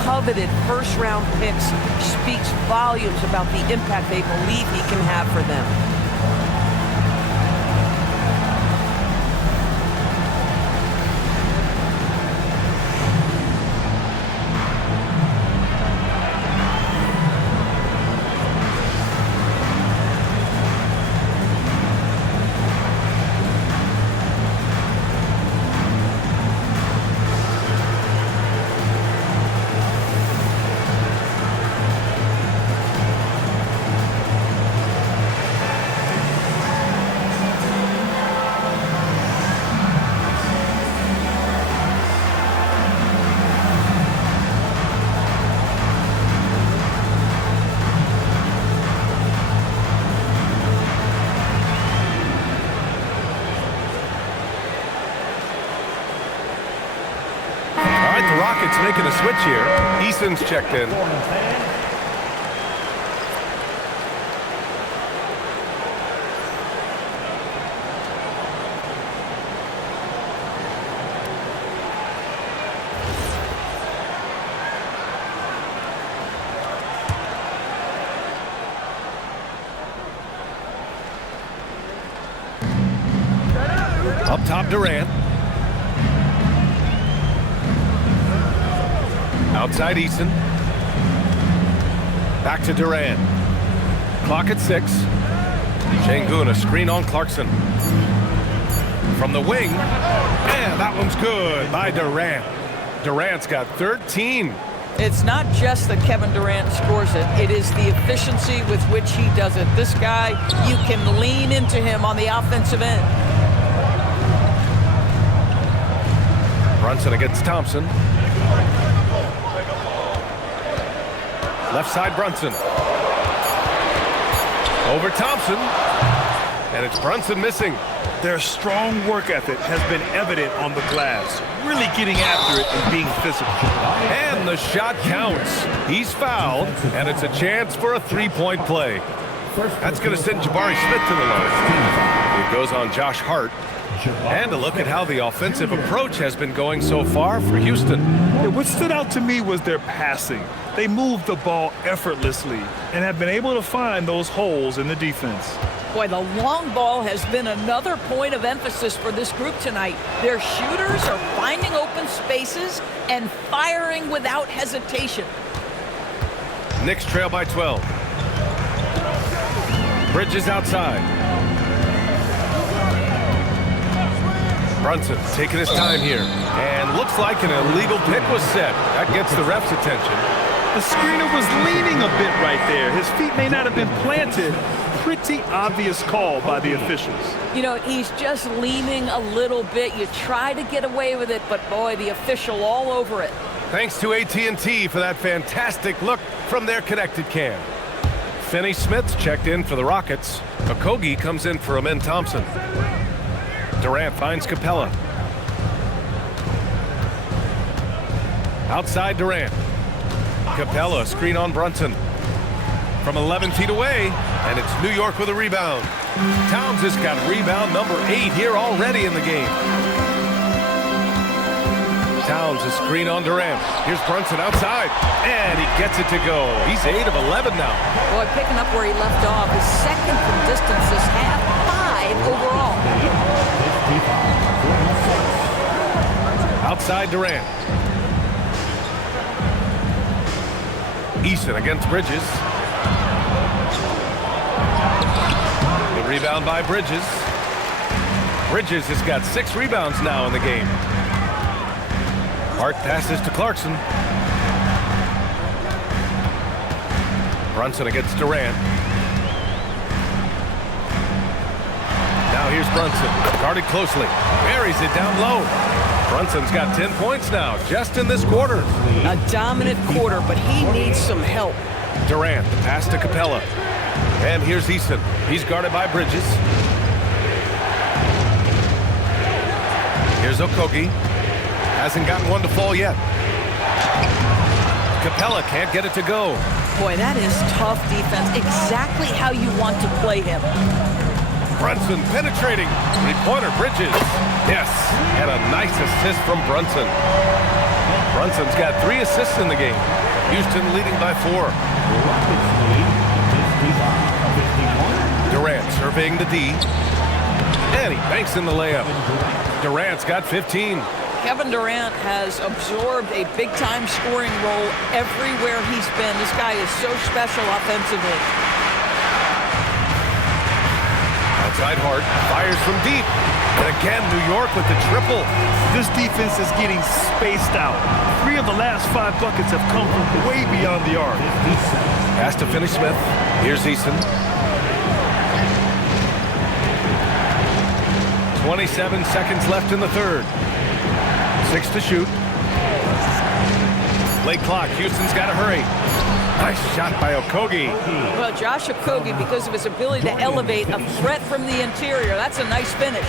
coveted first-round picks speaks volumes about the impact they believe he can have for them. Rockets making a switch here. Eason's checked in. Up top, Durant. Outside, Eason. Back to Durant. Clock at 6. Şengün, a screen on Clarkson. From the wing. And that one's good by Durant. Durant's got 13. It's not just that Kevin Durant scores it. It is the efficiency with which he does it. This guy, you can lean into him on the offensive end. Brunson against Thompson. Left side, Brunson. Over Thompson. And it's Brunson missing. Their strong work ethic has been evident on the glass. Really getting after it and being physical. And the shot counts. He's fouled, and it's a chance for a three-point play. That's going to send Jabari Smith to the line. It goes on Josh Hart. And a look at how the offensive approach has been going so far for Houston. What stood out to me was their passing. They moved the ball effortlessly and have been able to find those holes in the defense. Boy, the long ball has been another point of emphasis for this group tonight. Their shooters are finding open spaces and firing without hesitation. Knicks trail by 12. Bridges outside. Brunson taking his time here. And looks like an illegal pick was set. That gets the ref's attention. The screener was leaning a bit right there. His feet may not have been planted. Pretty obvious call by the officials. You know, he's just leaning a little bit. You try to get away with it, but boy, the official all over it. Thanks to AT&T for that fantastic look from their connected cam. Finney-Smith's checked in for the Rockets. Okogie comes in for Amen Thompson. Durant finds Capella. Outside Durant. Capella, screen on Brunson. From 11 feet away, and it's New York with a rebound. Towns has got rebound number 8 here already in the game. Towns, a screen on Durant. Here's Brunson outside, and he gets it to go. He's 8 of 11 now. Boy, picking up where he left off. His second from distance this half, 5 overall. Outside Durant. Eason against Bridges. The rebound by Bridges. Bridges has got 6 rebounds now in the game. Hart passes to Clarkson. Brunson against Durant. Now here's Brunson, guarded closely. Buries it down low. Brunson's got 10 points now, just in this quarter. A dominant quarter, but he needs some help. Durant, the pass to Capella. And here's Easton. He's guarded by Bridges. Here's Okogie. Hasn't gotten one to fall yet. Capella can't get it to go. Boy, that is tough defense. Exactly how you want to play him. Brunson penetrating. Three-pointer, Bridges. Yes, and a nice assist from Brunson. Brunson's got 3 assists in the game. Houston leading by 4. Durant surveying the D. And he banks in the layup. Durant's got 15. Kevin Durant has absorbed a big-time scoring role everywhere he's been. This guy is so special offensively. Outside Hart, fires from deep. And again, New York with the triple. This defense is getting spaced out. 3 of the last 5 buckets have come from way beyond the arc. Pass to Finney-Smith. Here's Easton. 27 seconds left in the third. 6 to shoot. Late clock. Houston's got to hurry. Nice shot by Okogie. Well, Josh Okogie, because of his ability to elevate a threat from the interior, that's a nice finish.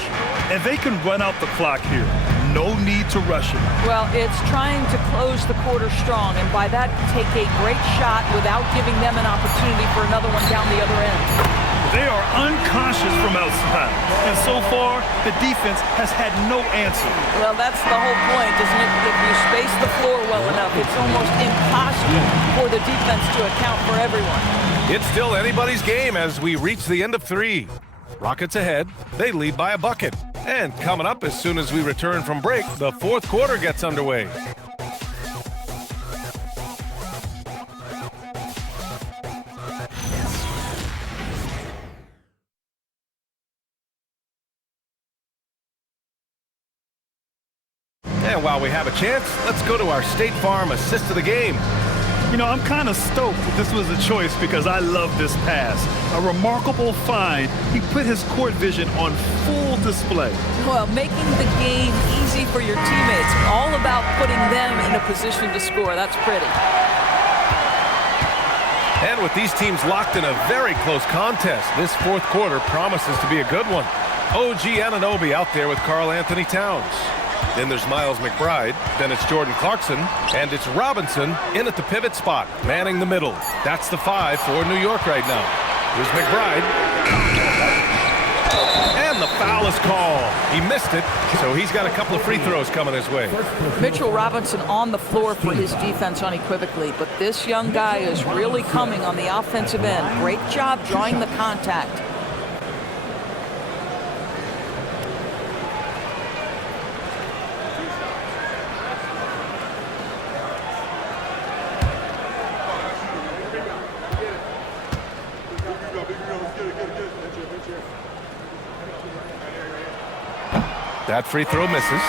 And they can run out the clock here. no need to rush it. Well, it's trying to close the quarter strong, and by that, take a great shot without giving them an opportunity for another one down the other end. They are unconscious from outside, and so far, the defense has had no answer. Well, that's the whole point, isn't it? If you space the floor well enough, it's almost impossible for the defense to account for everyone. It's still anybody's game as we reach the end of 3. Rockets ahead. They lead by a bucket. And coming up as soon as we return from break, the 4th quarter gets underway. And while we have a chance, let's go to our State Farm assist of the game. You know, I'm kind of stoked that this was a choice because I love this pass. A remarkable find. He put his court vision on full display. Well, making the game easy for your teammates. All about putting them in a position to score. That's pretty. And with these teams locked in a very close contest, this 4th quarter promises to be a good one. OG Anunoby out there with Karl Anthony Towns. Then there's Miles McBride, then it's Jordan Clarkson, and it's Robinson in at the pivot spot, manning the middle. That's the 5 for New York right now. Here's McBride. And the foul is called. He missed it, so he's got a couple of free throws coming his way. Mitchell Robinson on the floor for his defense unequivocally, but this young guy is really coming on the offensive end. Great job drawing the contact. That free throw misses.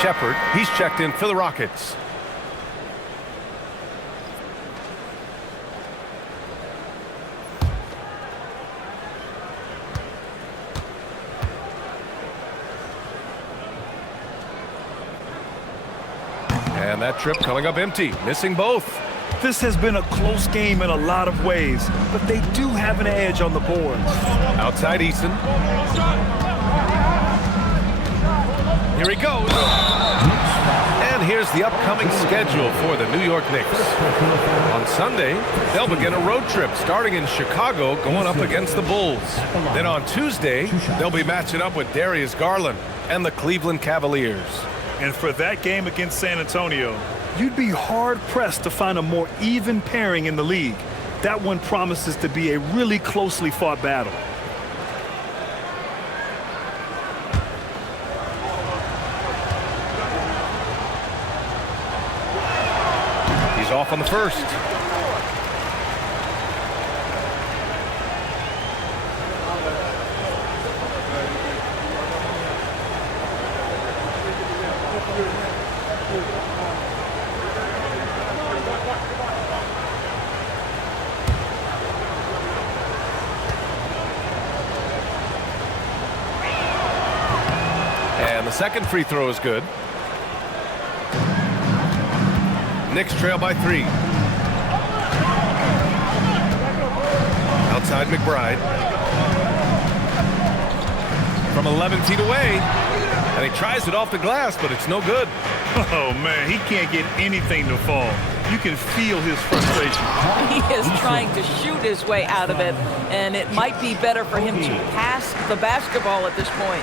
Shepard, he's checked in for the Rockets. And that trip coming up empty, missing both. This has been a close game in a lot of ways, but they do have an edge on the boards. Outside Eason. Here he goes. And here's the upcoming schedule for the New York Knicks. On Sunday, they'll begin a road trip starting in Chicago going up against the Bulls. Then on Tuesday, they'll be matching up with Darius Garland and the Cleveland Cavaliers. And for that game against San Antonio, you'd be hard-pressed to find a more even pairing in the league. That one promises to be a really closely fought battle. He's off on the first. And the second free throw is good. Knicks trail by 3. Outside McBride. From 11 feet away. And he tries it off the glass, but it's no good. Oh, man, he can't get anything to fall. You can feel his frustration. He is trying to shoot his way out of it, and it might be better for him to pass the basketball at this point.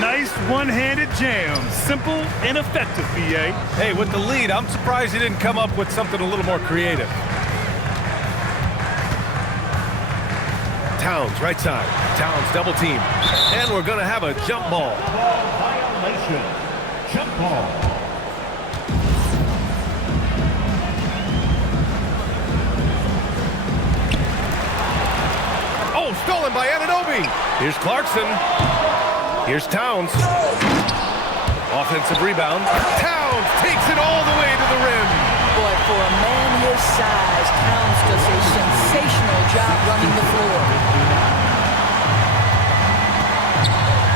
Nice one-handed jam. Simple and effective, B.A. Hey, with the lead, I'm surprised he didn't come up with something a little more creative. Towns, right side. Towns double team. And we're going to have a jump ball. Violation. Jump ball. Oh, stolen by Anunoby. Here's Clarkson. Here's Towns. Offensive rebound. Towns takes it all the way to the rim. Boy, for a man his size, Towns does a sensational job running the floor.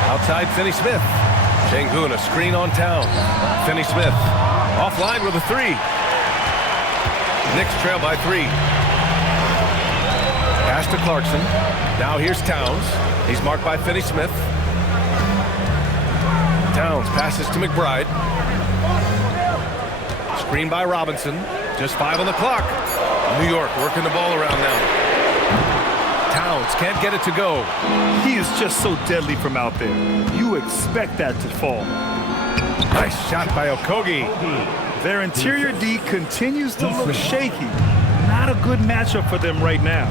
Outside Finney-Smith. Sengun, a screen on Towns. Finney-Smith offline with a 3. Knicks trail by 3. Pass to Clarkson. Now here's Towns. He's marked by Finney-Smith. Towns Towns passes to McBride. Screen by Robinson. Just 5 on the clock. New York working the ball around now. Towns can't get it to go. He is just so deadly from out there. You expect that to fall. Nice shot by Okogie. Their interior D continues to look shaky. Not a good matchup for them right now.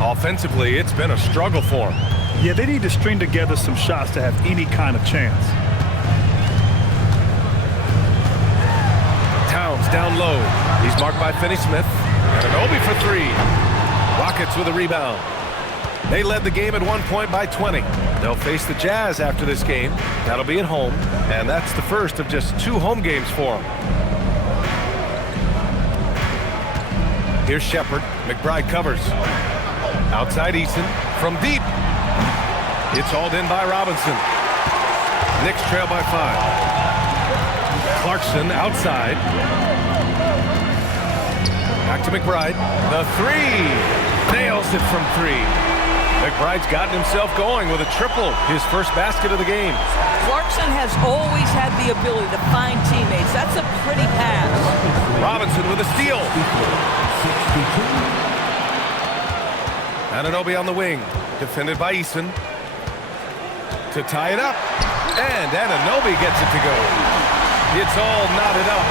Offensively, it's been a struggle for them. Yeah, they need to string together some shots to have any kind of chance. Towns down low. He's marked by Finney-Smith. And an Obi for 3. Rockets with a rebound. They led the game at one point by 20. They'll face the Jazz after this game. That'll be at home. And that's the first of just 2 home games for them. Here's Shepard. McBride covers. Outside Eason. From deep. It's hauled in by Robinson. Knicks trail by 5. Clarkson outside. Back to McBride. The 3. Nails it from 3. McBride's gotten himself going with a triple. His first basket of the game. Clarkson has always had the ability to find teammates. That's a pretty pass. Robinson with a steal. Anunoby on the wing. Defended by Eason. To tie it up. And Anunoby gets it to go. It's all knotted up.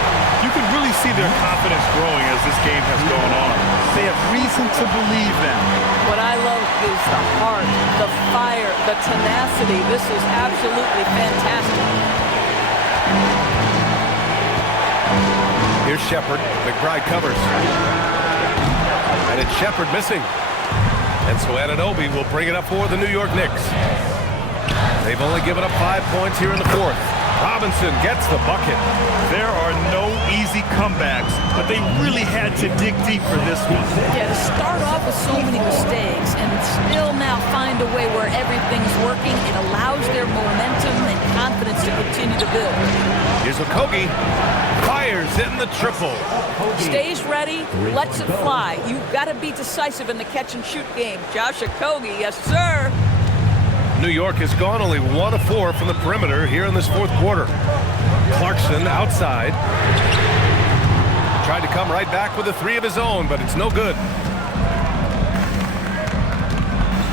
You can really see their confidence growing as this game has gone on. They have reason to believe that. What I love is the heart, the fire, the tenacity. This is absolutely fantastic. Here's Shepard. McBride covers. And it's Shepard missing. And so Anunoby will bring it up for the New York Knicks. They've only given up 5 points here in the 4th. Robinson gets the bucket. There are no easy comebacks, but they really had to dig deep for this one. Yeah, to start off with so many mistakes and still now find a way where everything's working, it allows their momentum and confidence to continue to build. Here's Okogie. Fires in the triple. Stays ready, lets it fly. You've got to be decisive in the catch-and-shoot game. Josh Okogie, yes, sir. New York has gone only 1 of 4 from the perimeter here in this 4th quarter. Clarkson outside. Tried to come right back with a 3 of his own, but it's no good.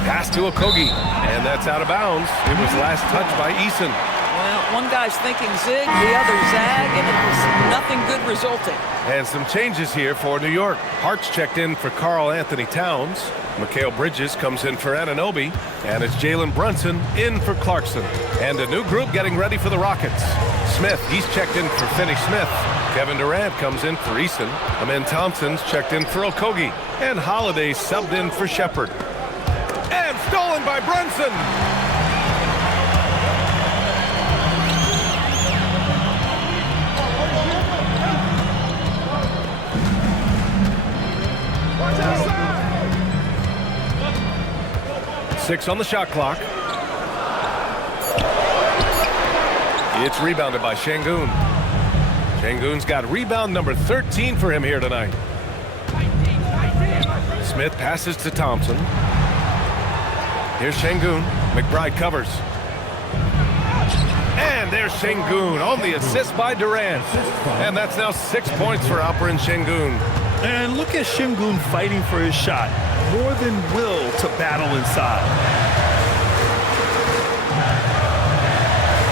Pass to Okogie, and that's out of bounds. It was last touched by Eason. Well, one guy's thinking zig, the other zag, and it was nothing good resulting. And some changes here for New York. Hart's checked in for Karl Anthony Towns. Mikal Bridges comes in for Anunoby, and it's Jalen Brunson in for Clarkson. And a new group getting ready for the Rockets. Smith, he's checked in for Finney-Smith. Kevin Durant comes in for Eason. Amen Thompson's checked in for Okogie. And Holiday subbed in for Shepard. And stolen by Brunson! Six on the shot clock. It's rebounded by Şengün. Şengün's got rebound number 13 for him here tonight. Smith passes to Thompson. Here's Şengün. McBride covers. And there's Şengün on the assist by Durant. And that's now 6 points for Alperen Şengün. And look at Şengün fighting for his shot. More than will to battle inside.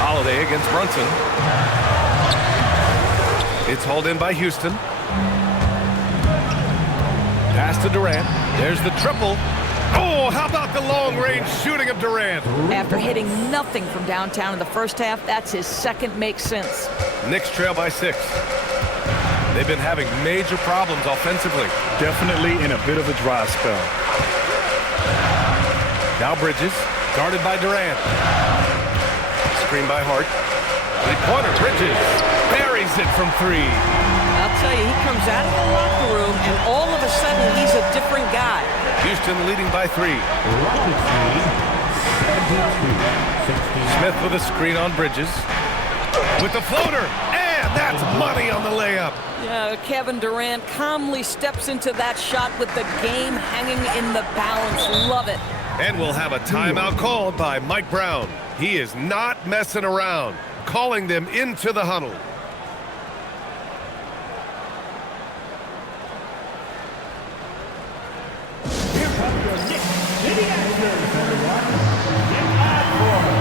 Holiday against Brunson. It's hauled in by Houston. Pass to Durant. There's the triple. Oh, how about the long-range shooting of Durant? After hitting nothing from downtown in the first half, that's his second make since. Knicks trail by 6. They've been having major problems offensively. Definitely in a bit of a dry spell. Now Bridges, guarded by Durant. Screen by Hart. Three-pointer, Bridges buries it from 3. I'll tell you, he comes out of the locker room, and all of a sudden, he's a different guy. Houston leading by 3. Smith with a screen on Bridges. With the floater. And that's money on the layup. Yeah, Kevin Durant calmly steps into that shot with the game hanging in the balance. Love it. And we'll have a timeout called by Mike Brown. He is not messing around. calling them into the huddle. Here comes your Knicks in the action, everyone. Get live for it.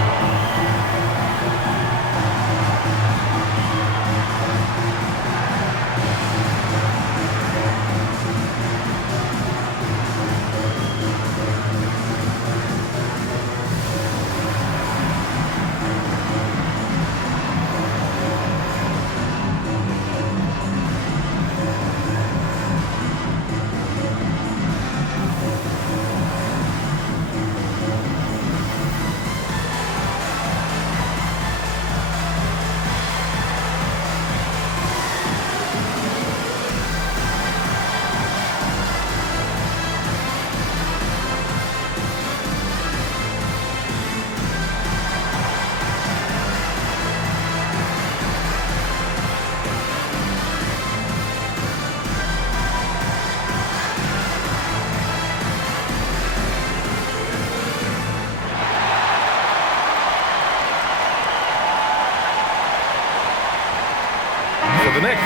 For the Knicks,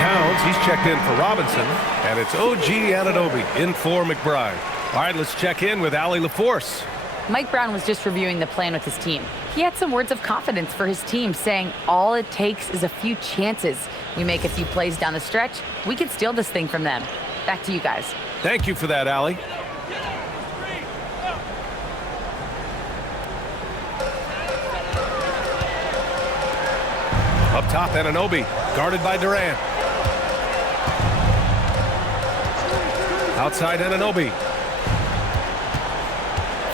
Towns, he's checked in for Robinson, and it's OG Anunoby in for McBride. All right, let's check in with Allie LaForce. Mike Brown was just reviewing the plan with his team. He had some words of confidence for his team, saying all it takes is a few chances. We make a few plays down the stretch, we can steal this thing from them. Back to you guys. Thank you for that, Allie. Up top, Anunoby, guarded by Durant. Outside, Anunoby.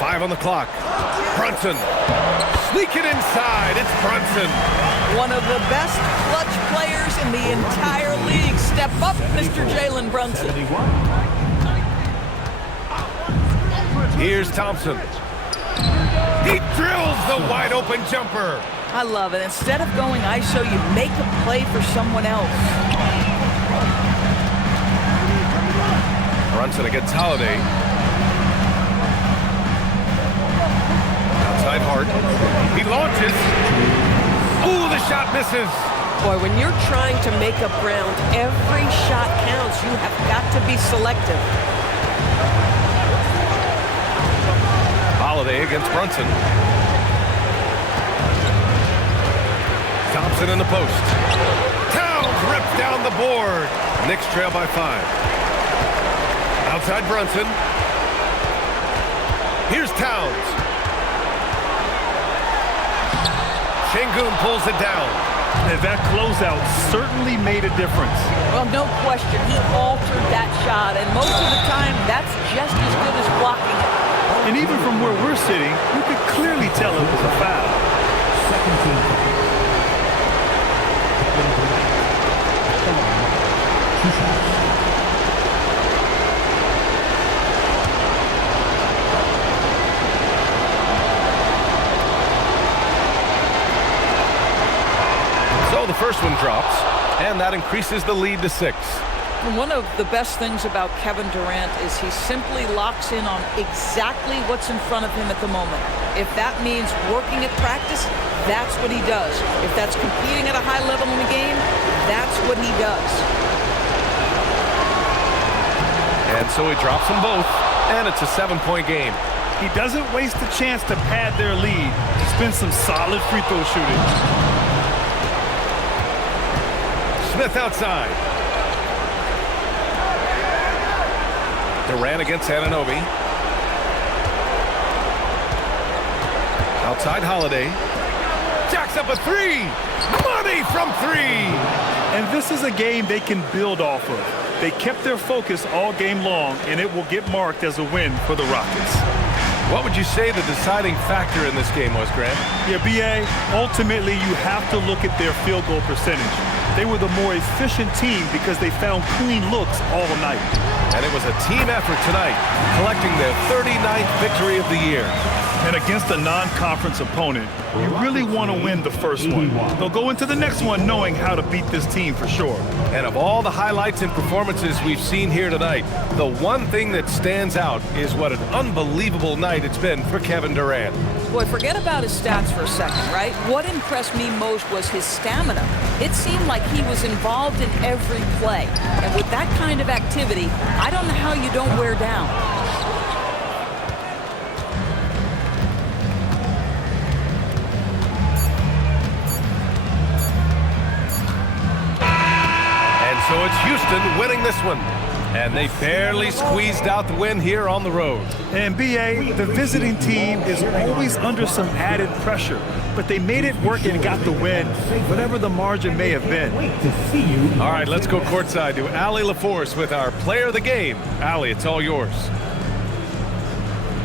5 on the clock. Brunson. Sneak it inside. It's Brunson. One of the best clutch players in the entire league. Step up, Mr. Jalen Brunson. Here's Thompson. He drills the wide open jumper. I love it. Instead of going ISO, you make a play for someone else. Brunson against Holiday. Outside Hart. He launches. Ooh, the shot misses. Boy, when you're trying to make up ground, every shot counts. You have got to be selective. Holiday against Brunson. Thompson in the post. Towns ripped down the board. Knicks trail by 5. Outside Brunson. Here's Towns. Şengün pulls it down. And that closeout certainly made a difference. Well, no question. He altered that shot, and most of the time, that's just as good as blocking it. And even from where we're sitting, you could clearly tell it was a foul. Second team. So the first one drops, and that increases the lead to 6. One of the best things about Kevin Durant is he simply locks in on exactly what's in front of him at the moment. If that means working at practice, that's what he does. If that's competing at a high level in the game, that's what he does. And so he drops them both, and it's a 7-point game. He doesn't waste the chance to pad their lead. It's been some solid free throw shooting. Smith outside. Durant against Anunoby. Outside Holiday. Jacks up a 3. Money from 3. And this is a game they can build off of. They kept their focus all game long, and it will get marked as a win for the Rockets. What would you say the deciding factor in this game was, Grant? Yeah, B.A., ultimately you have to look at their field goal percentage. They were the more efficient team because they found clean looks all night. And it was a team effort tonight, collecting their 39th victory of the year. And against a non-conference opponent, you really want to win the first one. They'll go into the next one knowing how to beat this team for sure. And of all the highlights and performances we've seen here tonight, the one thing that stands out is what an unbelievable night it's been for Kevin Durant. Boy, forget about his stats for a second, right? What impressed me most was his stamina. It seemed like he was involved in every play. And with that kind of activity, I don't know how you don't wear down. And so it's Houston winning this one. And they barely squeezed out the win here on the road. And BA, the visiting team is always under some added pressure, but they made it work and got the win, whatever the margin may have been. All right, let's go courtside to Allie LaForce with our player of the game. Allie, it's all yours.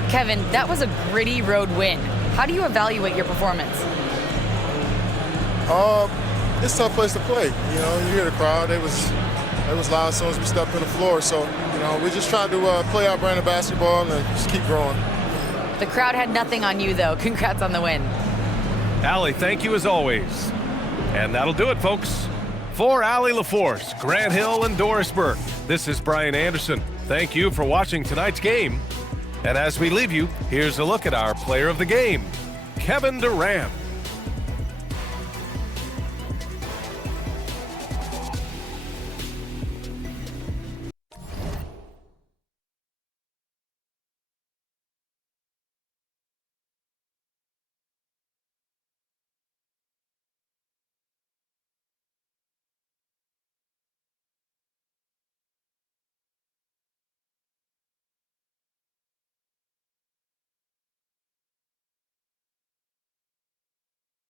Kevin, that was a gritty road win. How do you evaluate your performance? It's a tough place to play. You know, you hear the crowd. It was loud as soon as we stepped on the floor. So, you know, we just tried to play our brand of basketball and just keep growing. The crowd had nothing on you, though. Congrats on the win. Allie, thank you as always. And that'll do it, folks. For Allie LaForce, Grant Hill, and Doris Burke, this is Brian Anderson. Thank you for watching tonight's game. And as we leave you, here's a look at our player of the game, Kevin Durant.